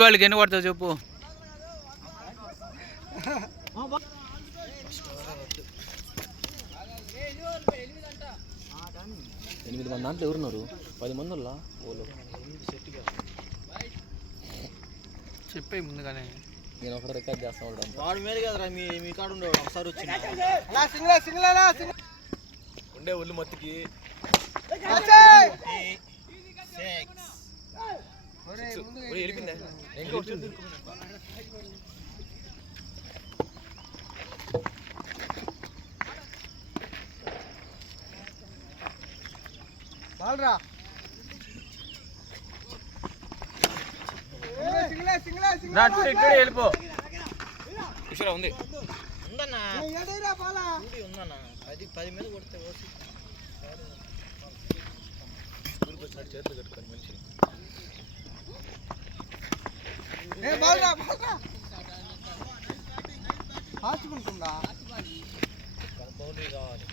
వాళ్ళకి ఎన్ని పడతావు చెప్పు. ఎనిమిది మంది దాంట్లో ఎవరున్నారు? 10 మంది వాళ్ళ చెప్పే ముందుగానే. నేను ఒకటి రికార్డ్ చేస్తా ఉంటాను. వాడు మీద కదరా మీ కాడ ఉండేవాడు ఒకసారి వచ్చింది ఉండే ఒళ్ళు మొత్తికి వెళ్ళిపోయిందా బాల్రా వెళ్ళిపో. ఉంది ఉందన్నా ఉందన్నా 10 మీద కొడితే ఓసి స్కూల్కి వచ్చినట్టు చేతులు కట్టుకొని మనిషి బౌండరీ కావాలి.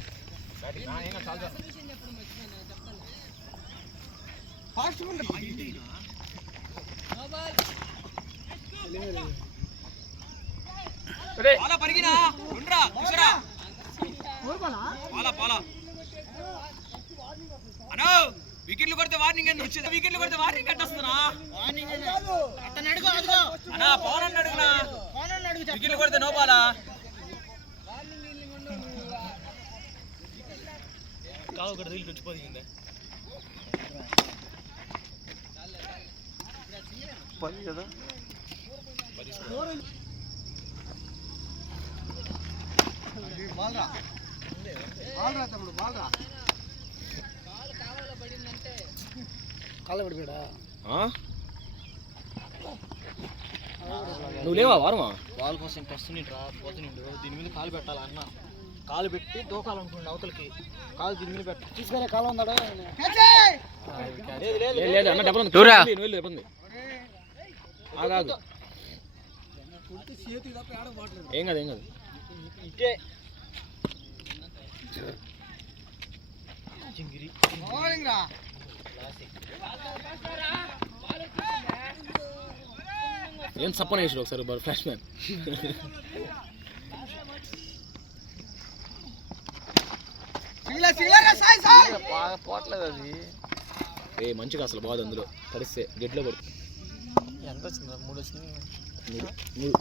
వికెట్లు కొడితే వార్నింగ్ అని వచ్చింది. వికెట్లు కొడితే వార్నింగ్ కట్టొస్తున్నా. పవన్ అడుగునా వికెట్లు కొడితే నో బాలా. కావు ఒకటి రీల్ తెచ్చిపోయింది కదా. తమ్ముడు బాగా కాళ్ళ పడిపోయాడా? నువ్వు లేవా వారమా? వాళ్ళ కోసం ఇంకా వస్తుండ్రా పోతుండు. దీని మీద కాలు పెట్టాలా అన్న? కాలు పెట్టి దూకాలనుకుంటు అవతలకి. కాలు దీని మీద పెట్టి తీసుకునే కాలం ఉందా? అన్న డబ్బులు ఆగాదు. ఏం కాదు ఏం కాదు. ఇటే ఏం సప్పన వేసాడు ఒకసారి ఫ్లాష్ మ్యాన్. పోట్లేదు అది. మంచిగా అసలు బాగుంది. అందులో పరిస్తే గెట్లో పడుతుంది. ఎంత వచ్చిందా? 3 వచ్చింది. 3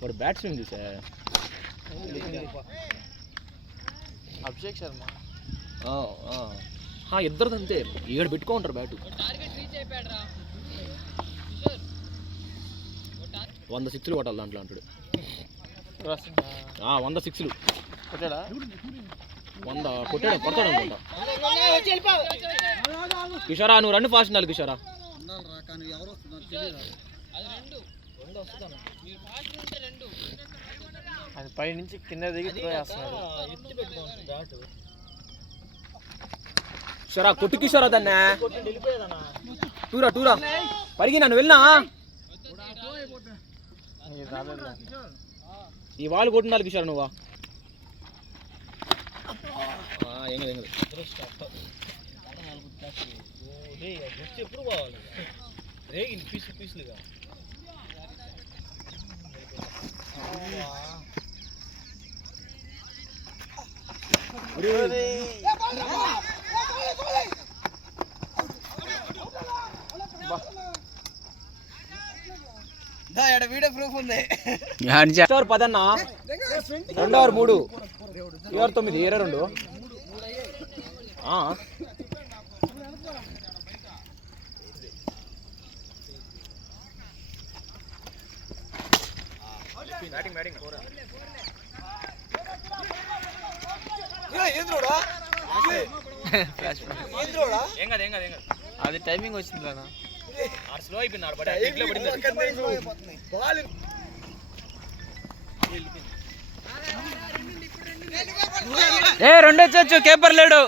వాడు బ్యాట్ స్వింగ్ చూసా. అభిషేక్ శర్మ ఇద్దరిది అంతే. 7 పెట్టుకుంటారు బ్యాటు. 100 6లు కొట్టాలి దాంట్లో అంటాడు. 100 6లు కొట్టాడా? 100 కొడతాడు అనుకుంటా. కిషోరా నువ్వు రన్ ఫాస్ట్ ఉండాలి కిషోరా. అది పై నుంచి కింద దిగి కిషోరా కొట్టు కిషోరా దాన్ని. టూరా పరిగి నన్ను వెళ్ళినా. ఈ వాళ్ళు కొట్టినారు కిషోరా నువ్వా. ఏం కాదు ఎప్పుడు పోవాలి రేగింది పీసులుగా. వీడియో ప్రూఫ్ ఉంది. 10 అన్న 2 ఓవర్ 3 ఓవర్ 9 22. అది టైమింగ్ వచ్చింది అన్న. స్లో అయిపోయింది. రెండు వచ్చచ్చు. కేపర్ లేడు.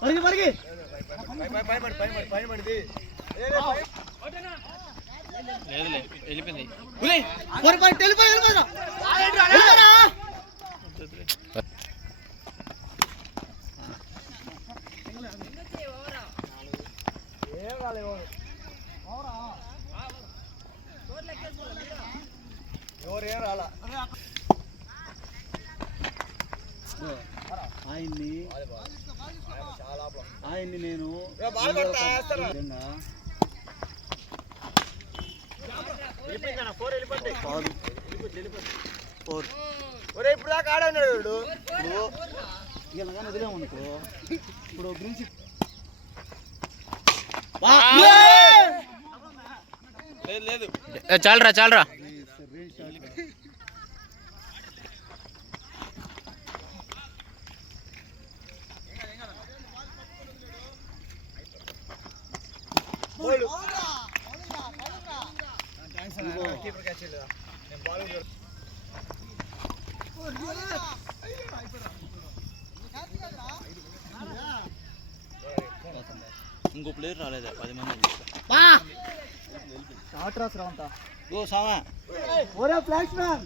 పరిగి పరిగి లేదులే వెళ్ళిపోయింది. ఆయన్ని నేను ఇప్పుడు దాకా ఆడన్నాడు ఇలా వదిలేమనుకో ఇప్పుడు గురించి లేదు చాలరా చాలరా. ఇంకో ప్లేయర్ రాలేదా 10 మంది షార్ట్ రాస్ రావంతా ఓ సామా ఒరే ఫ్లాష్ మ్యాన్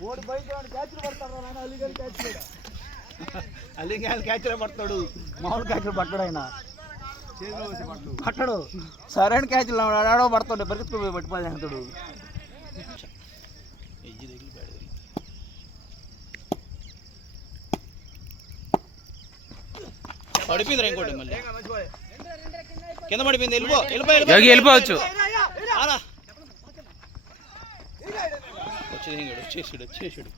బోర్డు బయట క్యాచ్ పడతాడు నాయన అలీగల్ క్యాచ్ అలీగల్ క్యాచ్ పడతాడు మామూలు క్యాచ్ పట్టడు ఆయన పట్టడు సరైన క్యాచ్ ఆడో పడుతుండే పరిగెత్తుకుపోయి పట్టుకోవాలి అంటాడు పడిపోయింది ఇంకోటి మళ్ళీ కింద పడిపోయింది. వెళ్ళిపోవచ్చు. వచ్చేసాడు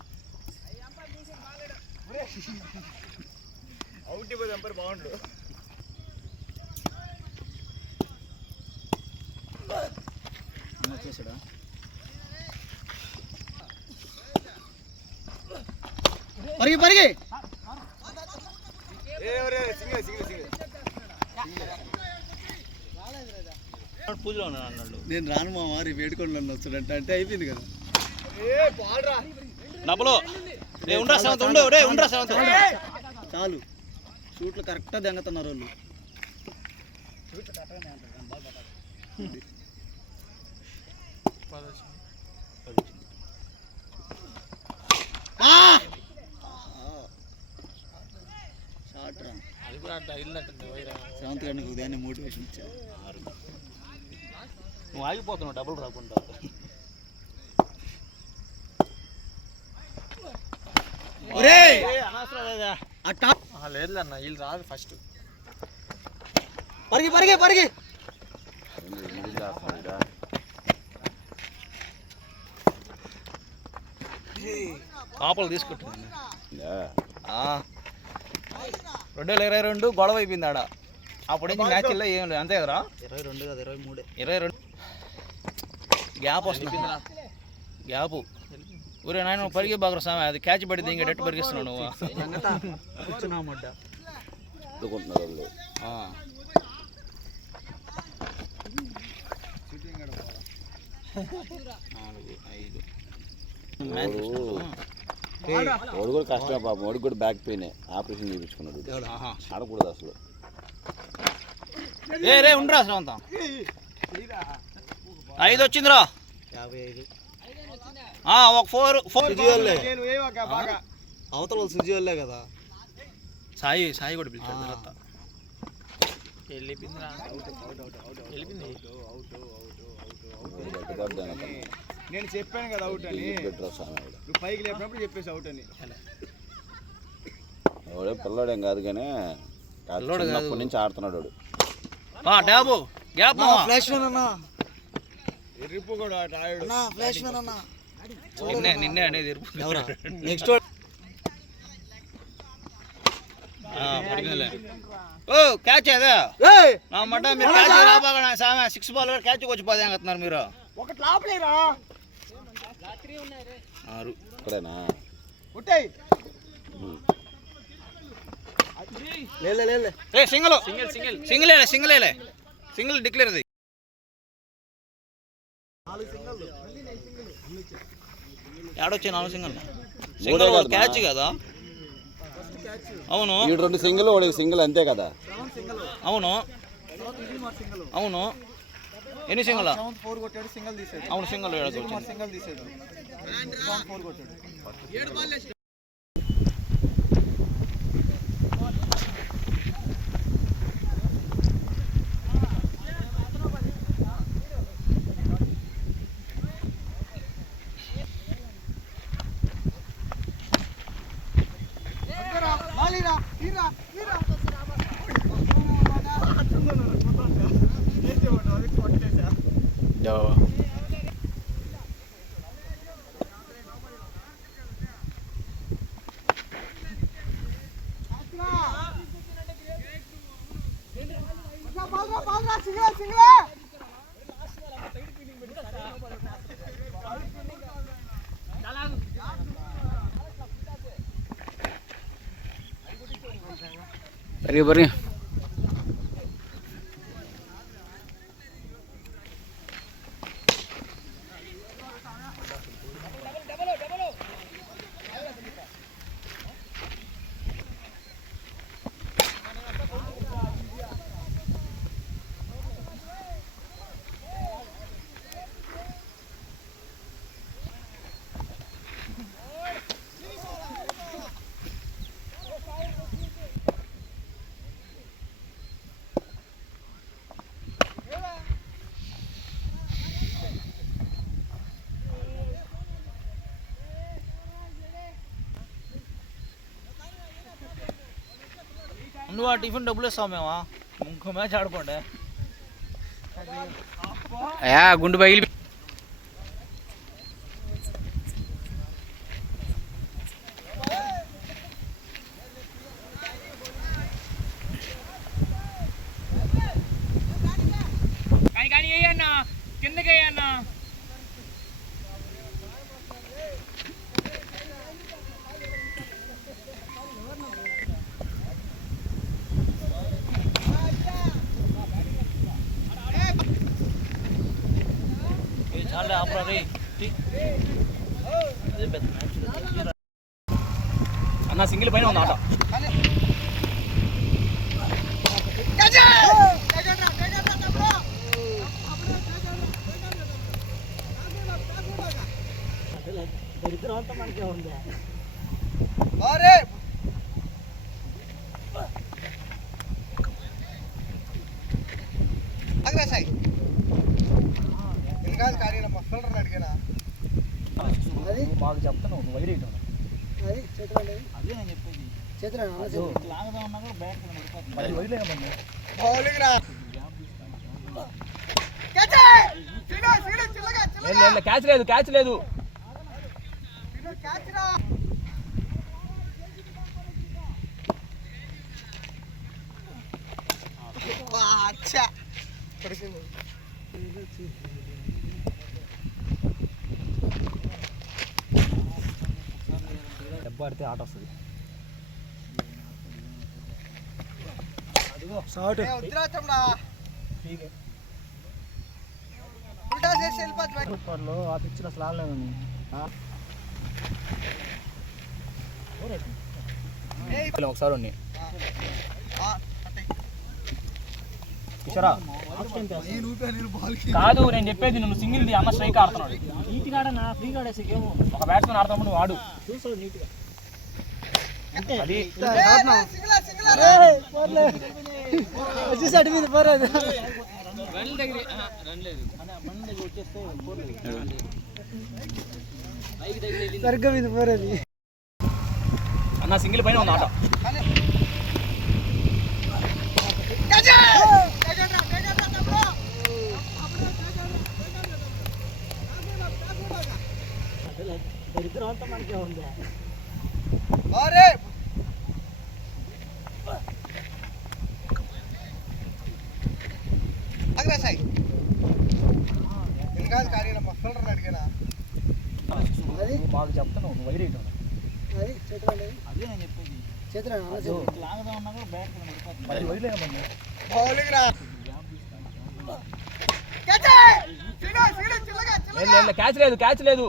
అవుట్ ఇవ్వదు అంపర్ బాగుండు. వచ్చేసాడా పరిగి పరిగి పూజలో ఉన్నాను అన్నాడు. నేను రాను మా వారి వేడుకొని వస్తాడంట అంటే అయిపోయింది కదా డబ్బులు చాలు షూట్లు కరెక్ట్గా దెంగతున్నారు వాళ్ళు. షార్ట్ రన్ సెవెంత్ గంటకు ఉదయాన్నే మోటివేషన్ ఇచ్చారు. నువ్వు ఆగిపోతున్నావు డబ్బులు రాకుండా. లేదు అన్న వీళ్ళు రాదు ఫస్ట్. పరిగి పరిగి పరిగి కాపలు తీసుకుంటుంది. 2022 గొడవ అయిపోయింది ఆడ. అప్పుడు నుంచి మ్యాచ్లో ఏం లేదు అంతే కదరా. 22 కాదు 22 గ్యాప్ వస్తుంది. గ్యాప్ ఊరే నాయన పరిగి బాగా సామె అది క్యాచ్ పడింది ఇంకెట్టు పరిగిస్తున్నావు నువ్వు. వాడు కూడా కష్టం పాపం. వాడికి కూడా బ్యాక్ పెయిన్ ఆపరేషన్ చేయించుకున్నాడు. ఆడకూడదు అసలు. రే ఉండరా అసలు అంతా 5 వచ్చిందిరా. 55 ఒక 4 అవతల సుజీ వాళ్ళే కదా. సాయి కూడా పిలిచాడు. నేను చెప్పాను కదా అవుట్ అని. నువ్వు పైకి లేపినప్పుడు చెప్పేసి అవుట్ అని. వాడే పిల్లడేం కాదు కానీ చిన్నప్పటి నుంచి ఆడుతున్నాడు వాడు. డాబు గ్యాప్ ఫ్లాష్ మ్యాన్ అన్నా ఎరుపు కూడా ఆడాడు. ఫ్లాష్ మ్యాన్ అన్నా నిన్నే అనేది నెక్స్ట్ ఓ క్యాచ్ అదే మడ్డ మీరు క్యాచ్ రాబాగా సామె 6 బాల్ క్యాచ్ వచ్చి 10 అంటున్నారు మీరు. ఒకటి లాపలేరా 6 ఇక్కడేనా ఉంటాయి. ఏ సింగిల్ సింగిల్ డిక్లేర్ అది. ఏడొచ్చే 4 సింగిల్ క్యాచ్ కదా. అవును వీడు 2 సింగిల్ వాడు సింగిల్ అంతే కదా. అవును అవును ఎన్ని సింగిల్? 4 కొట్టాడు, సింగిల్ తీసాడు. అవును సింగిల్ సింగిల్ తీసాడు, 4 కొట్టాడు. ಬರ್ರಿ నువ్వు ఆ టిఫిన్ డబ్బులు ఇస్తావు మేమా ఇంకో మ్యాచ్ ఆడుకోండి. గుండు పగిలి కానీ వేయన్నా కిందకి వేయన్నా. అన్న సింగిల్ పైన ఉంది ఆట. మాకు చెప్తాను నువ్వు వైర్ వేయటం అదే నేను చెప్పేది. లాగదా ఉన్నా కూడా బ్యాక్ వైర్లేమండి. క్యాచ్ లేదు దెబ్బ ఆడితే ఆట వస్తుంది. ఆ పిచ్చిన అసలు ఒకసారి ఉన్నాయి కాదు నేను చెప్పేది. నువ్వు సింగిల్ ది అన్న స్ట్రైక్ ఆడుతున్నాడు. నీట్గా ఆడనా ఫ్రీ ఆడేసి గేమ్. ఒక బ్యాట్స్మెన్ ఆడుతాము నువ్వు ఆడు. చూసావు నీట్గా అది అన్న సింగిల్ పైన ఉంది ఆట. మనకే ఉంది. మాకు చెప్తాను నువ్వు వైర్ వేయటం అదే నేను చెప్పేది. క్యాచ్ లేదు, క్యాచ్ లేదు.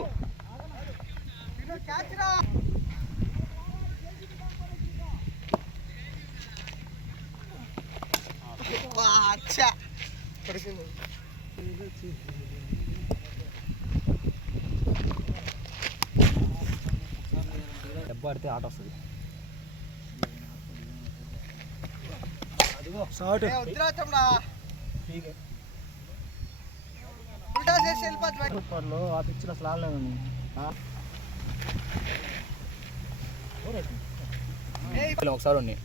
దెబ్బ ఆడితే ఆట వస్తుంది. ఆ పిచ్చిలో అసలు ఆడలేదండి. ఒకసారి ఉన్నాయి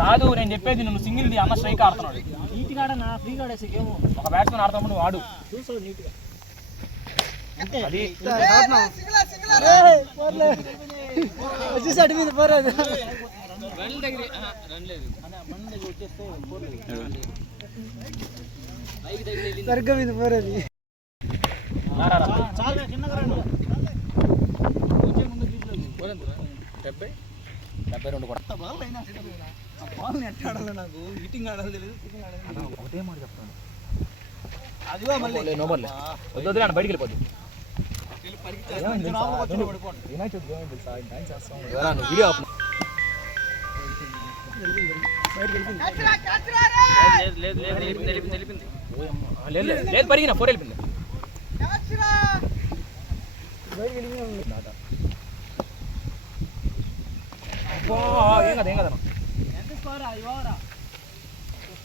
కాదు, నేను చెప్పేది నువ్వు సింగిల్ ది అన్న స్ట్రైక్ ఆడుతున్నాడు. నీట్గా ఆడనా, ఫ్రీగా ఆడేసి గేమ్ ఒక బ్యాట్స్మెన్ ఆడుతున్నప్పుడు వాడు చూసావు నీట్గా. అది వచ్చేసాడు మీద పోరాదు. సరిగ్గా మీద పోరేది. చాలా చిన్నగా రండి. 72 కూడా నాకు ఈటింగ్ ఆడాలి తెలియదు. ఒకటే మాట చెప్తాను, అదిగో మళ్ళీ నోబర్లే వద్దు అని బయటికి వెళ్ళిపోద్ది. వీడియో లేదు పరిగిన 4 వెళ్ళిపోయింది. ఏం కదా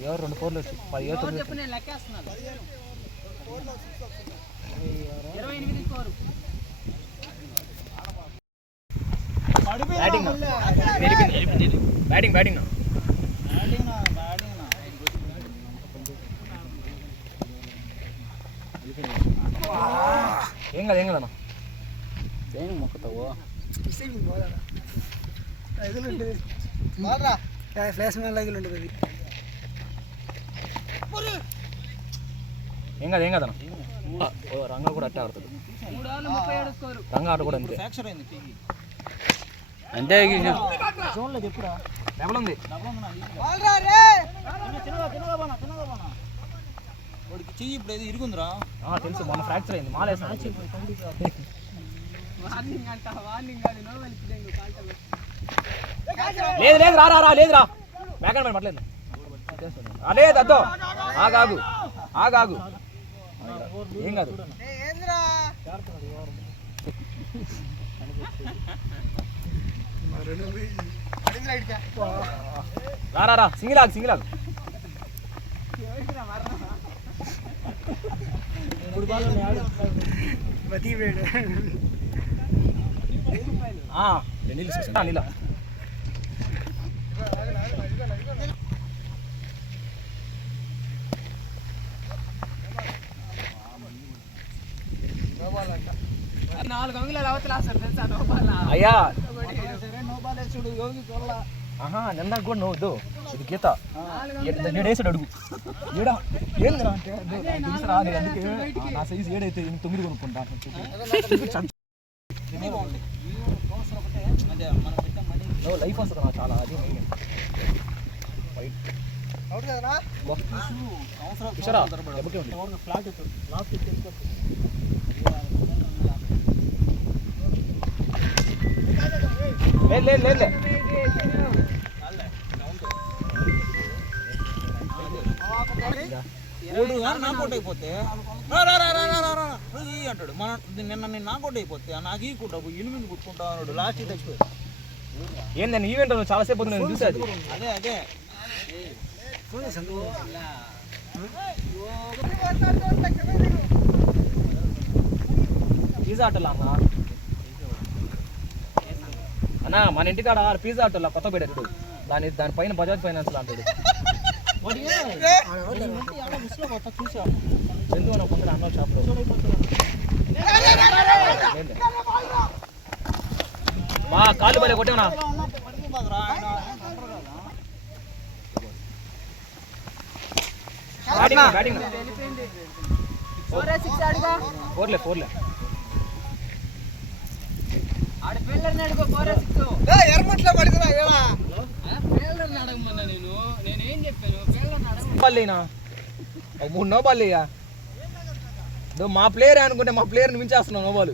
ఎవరు 2 4 వచ్చి 10 బ్యాటింగ్ బ్యాటింగ్ ఏం కదన్నా దేని మొక్కతావు ఫ్లాష్ మ్యాన్ లాగా ఉంటుంది అది. ఏం కదన్నా రంగా కూడా అట్టే ఆడుతుంది. రంగా ఆట కూడా అంతే అంతే. జోన్లో చెప్పురా డబల్ ఉంది. వాడికి చెయ్యి ఇప్పుడు ఏదో ఇరుగుందిరా. తెలుసు, మొన్న ఫ్రాక్చర్ అయింది. మాలేసా లేదు లేదు రా లేదురా బ్యాక్ హ్యాండ్ పట్టలేదు. లేదు అద్దో ఆగాగు ఆగాగు ఏం కాదు. రా సింగిల్ ఆగు నీళ్ళ అయ్యా నిన్న కూడా నువ్వు ఇది గీత ఏడేసాడు అడుగు ఏడా ఏందిరా అంటే తెలుసురా అందుకే నా సైజు ఏడైతే 9 కొనుక్కుంటా. లైఫ్ వస్తుంది నాకు చాలా. అది లేదు ఓడు నాకౌట్ అయిపోతే అంటాడు. మన నిన్న నేను నాకౌట్ అయిపోతే నాకు ఈ కుట్ట 8 కుట్టుకుంటా అన్నాడు. లాస్ట్ తెచ్చిపోయి ఏందండి ఈవెంట్ చాలాసేపు నేను చూసాది. అదే పిజ్జా ఆటోలా అన్నా మన ఇంటికాడ పిజ్జా ఆటోలా కొత్త పెట్టాడు. దానిపైన బజాజ్ ఫైనాన్స్ అంటాడు. చందు అన్న కొందరు అన్న షాప్లో మా కాళ్ళు బలే కొట్టేవనా. బ్యాటింగ్ 4 4 ఎర్రమట్లో పడితే ఏడా బాల్లేనా 3 నో బాల్ ఇక మా ప్లేయర్ అనుకుంటే మా ప్లేయర్ని మించేస్తున్నావు నో బాల్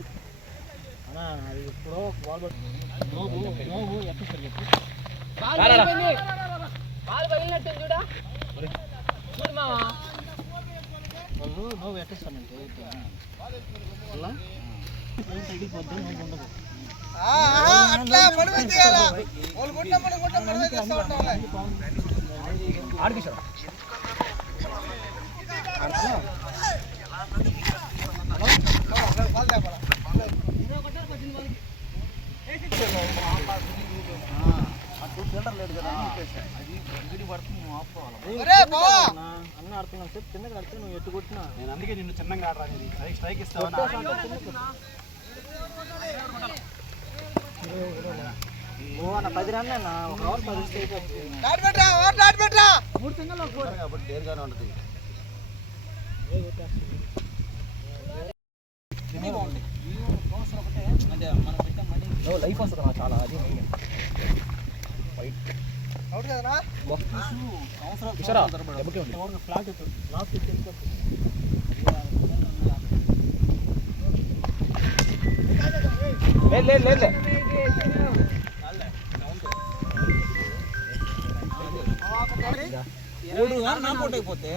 అట్లా పడిపోతే వాళ్ళు గుట్ట పడిపోతే ఆడికిషోరా అన్న ఆడుతున్నాను సార్ చిన్నగా ఆడితే నువ్వు ఎట్టు కొట్టినా నేను అందుకే నిన్ను చిన్నగా ఆడరా స్ట్రైక్ ఇస్తావు 10 రన్ అన్న ఒక ఓవర్ 10 స్ట్రైక్ పెట్టరా 3 సింగిల్ కాబట్టి డేర్గానే ఉంటుంది లైఫ్ వస్తుంది చాలా అది అవుట్ కదరా ఫ్లాట్ లేదు ఓడు నాకౌట్ అయిపోతే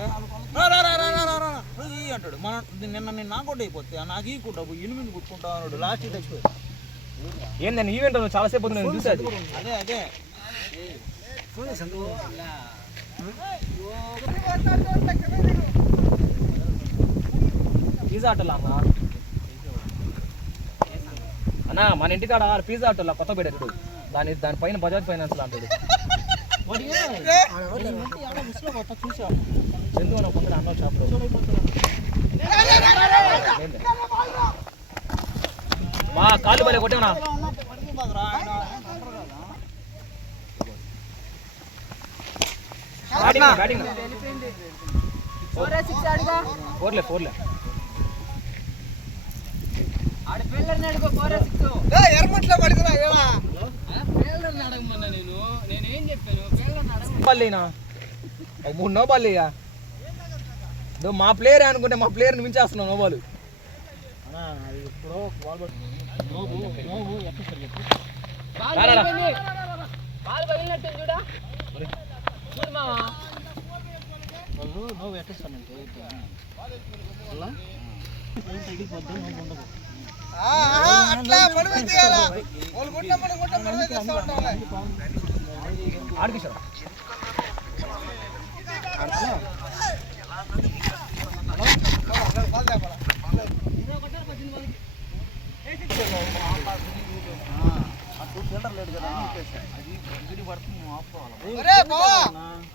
అంటాడు మన నిన్న నేను నాకౌట్ అయిపోతే నాకు ఈకుంటా 8 కుట్టుకుంటా అన్నాడు లాస్ట్ తెచ్చిపోయి ఏందని ఈవెంట్ చాలాసేపు నేను చూసాది అదే పిజ్జా ఆటోలా అన్నా మన ఇంటికాడ పిజ్జా ఆటోలా కొత్త పెట్టాడు దానిపైన బజాజ్ ఫైనాన్స్ అంటాడు చందు అన్న పక్కన అన్న షాప్లో మా కాళ్ళు బలే కొట్టేవనా బ్యాటింగ్ ఫోర్లే ఎర్రమట్లో పడితే బాల్లేనా 3 నో బాల్ ఇక మా ప్లేయర్ అనుకుంటే మా ప్లేయర్ని మించేస్తున్నావు నో బాల్ అట్లా పడిపోతే వాళ్ళు గుట్ట పడిపోతే ఆడికిషోరా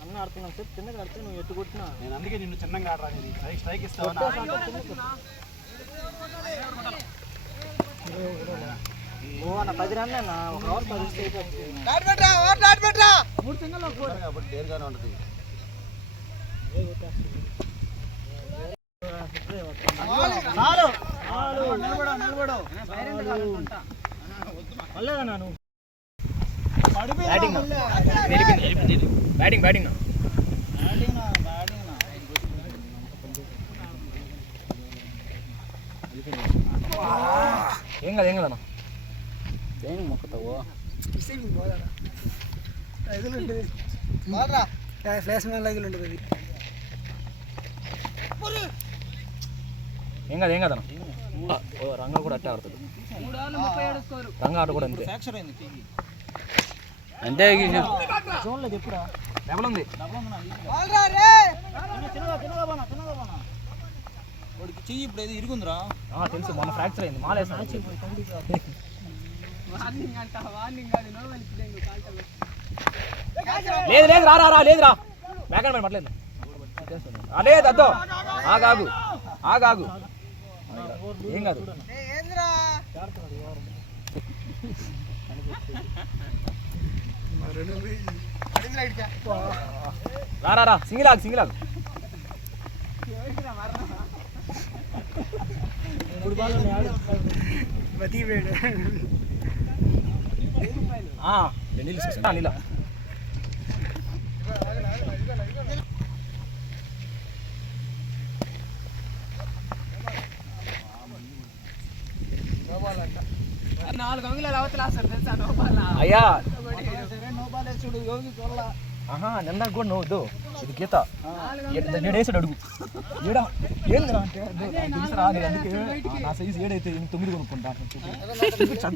అన్న ఆడుతున్నాను సార్ చిన్నగా ఆడితే నువ్వు ఎట్టు కొట్టినా నేను అందుకే నిన్ను చిన్నగా ఆడరా స్ట్రైక్ ఇస్తావు 10 రన్ అన్న ఒక ఓవర్ 10 స్ట్రైక్ పెట్టరా 3 సింగిల్ కాబట్టి డేర్గానే ఉంటుంది బ్యాటింగ్ ఏం కదన్నా మొక్కుతావు ఫ్లాష్ మ్యాన్ లైగులు ఉంటుంది ఏం కదన్నా రంగా కూడా అట్టే ఆడుతుంది రంగా ఆట కూడా అంతే అంతే జోన్లో ఎప్పుడా డబల్ ఉంది చెయ్యి ఇప్పుడు ఏది ఇరుగుందిరా తెలుసు మొన్న ఫ్రాక్చర్ అయింది మాలేసిన లేదు రా లేదురా బ్యాక్ అండ్ పట్టలేదు లేదు అద్దో ఆగాగు ఏం కాదు రా సింగిల్ ఆగు నీళ్ళు తీసుకొస్తా నీళ్ళ అయ్యా నిందాక కూడా నవ్వుద్దు ఇది గీత ఏడేసాడు అడుగు ఏడా ఏంది అంటే తెలుసరా అందుకే నా సైజు 7 అయితే 9 కొనుక్కుంటా